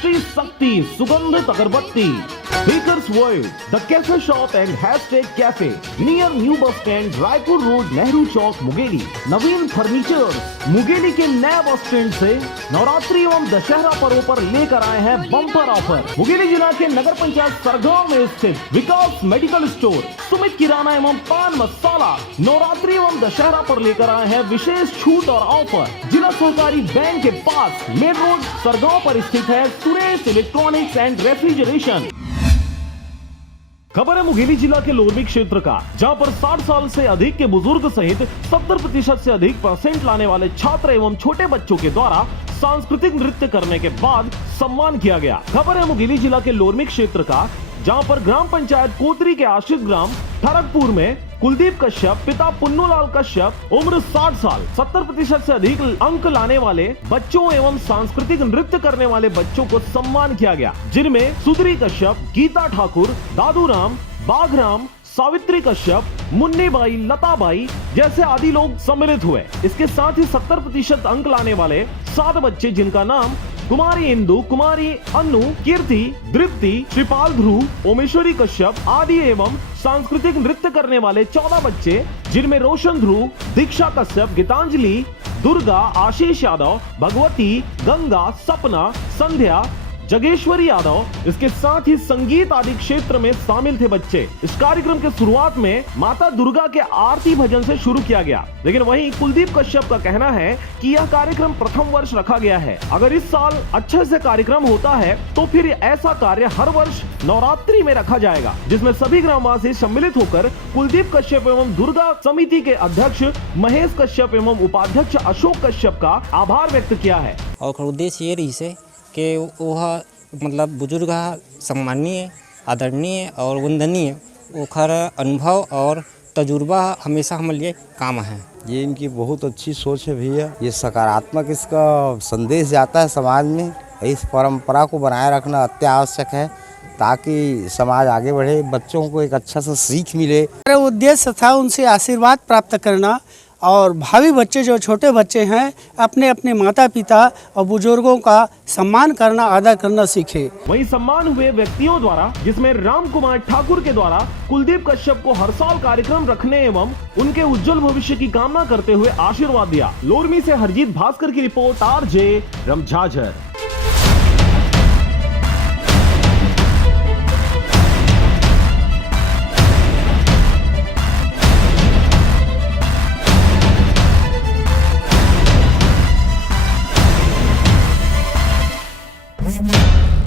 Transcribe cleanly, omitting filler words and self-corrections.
Shri Shakti Sugandhit Agarbatti, bakers world, the cafe shop and hashtag cafe near new bus stand, Raipur road, Nehru Chowk, Mungeli. Naveen furniture Mungeli के नए bus stand से नवरात्रि एवं दशहरा पर्व पर लेकर आए हैं बम्पर ऑफर। मुंगेली जिला के नगर पंचायत सरगांव में स्थित विकास मेडिकल स्टोर, सुमित किराना एवं पान मसाला नवरात्रि एवं दशहरा पर लेकर आए हैं विशेष छूट और ऑफर। जिला सहकारी बैंक के पास मेन रोड सरगांव पर स्थित है सुरेश इलेक्ट्रॉनिक्स एंड रेफ्रिजरेशन। खबर है मुंगेली जिला के लोरमी क्षेत्र का, जहां पर 60 साल से अधिक के बुजुर्ग सहित 70% से अधिक परसेंट लाने वाले छात्र एवं छोटे बच्चों के द्वारा सांस्कृतिक नृत्य करने के बाद सम्मान किया गया। खबर है मुंगेली जिला के लोरमी क्षेत्र का, जहां पर ग्राम पंचायत कोतरी के आश्रित ग्राम ठरकपुर में कुलदीप कश्यप पिता पुन्नूलाल कश्यप उम्र 60 साल 70% से अधिक अंक लाने वाले बच्चों एवं सांस्कृतिक नृत्य करने वाले बच्चों को सम्मान किया गया, जिनमें सुधरी कश्यप, गीता ठाकुर, दादूराम, बाघराम, सावित्री कश्यप, मुन्नीबाई, लताबाई जैसे आदि लोग सम्मिलित हुए। इसके साथ ही 70% अंक लाने वाले 7 बच्चे, जिनका नाम कुमारी इंदु, कुमारी अन्नू, कीर्ति, दृप्ति, श्रीपाल ध्रुव, ओमेश्वरी कश्यप आदि एवं सांस्कृतिक नृत्य करने वाले 14 बच्चे, जिनमें रोशन ध्रुव, दीक्षा कश्यप, गीतांजलि, दुर्गा, आशीष यादव, भगवती, गंगा, सपना, संध्या, जगेश्वरी यादव, इसके साथ ही संगीत आदि क्षेत्र में शामिल थे बच्चे। इस कार्यक्रम के शुरुआत में माता दुर्गा के आरती भजन से शुरू किया गया, लेकिन वहीं कुलदीप कश्यप का कहना है कि यह कार्यक्रम प्रथम वर्ष रखा गया है। अगर इस साल अच्छे से कार्यक्रम होता है तो फिर ऐसा कार्य हर वर्ष नवरात्रि में रखा जाएगा, जिसमें सभी ग्रामवासी सम्मिलित होकर कुलदीप कश्यप एवं दुर्गा समिति के अध्यक्ष महेश कश्यप एवं उपाध्यक्ष अशोक कश्यप का आभार व्यक्त किया है। और उद्देश्य ये रही से कि वह मतलब बुजुर्ग सम्मानीय, आदरणीय और वंदनीय ओखर अनुभव और तजुर्बा हमेशा हमारे लिए काम है। ये इनकी बहुत अच्छी सोच है भैया, ये सकारात्मक इसका संदेश जाता है समाज में। इस परंपरा को बनाए रखना अत्यावश्यक है ताकि समाज आगे बढ़े, बच्चों को एक अच्छा सा सीख मिले। मेरा उद्देश्य था उनसे आशीर्वाद प्राप्त करना और भावी बच्चे जो छोटे बच्चे हैं अपने अपने माता पिता और बुजुर्गों का सम्मान करना, आदर करना सीखे। वहीं सम्मान हुए व्यक्तियों द्वारा, जिसमें राम कुमार ठाकुर के द्वारा कुलदीप कश्यप को हर साल कार्यक्रम रखने एवं उनके उज्जवल भविष्य की कामना करते हुए आशीर्वाद दिया। लोरमी से हरजीत भास्कर की रिपोर्ट, RJ रमझाझर। Mm-hmm.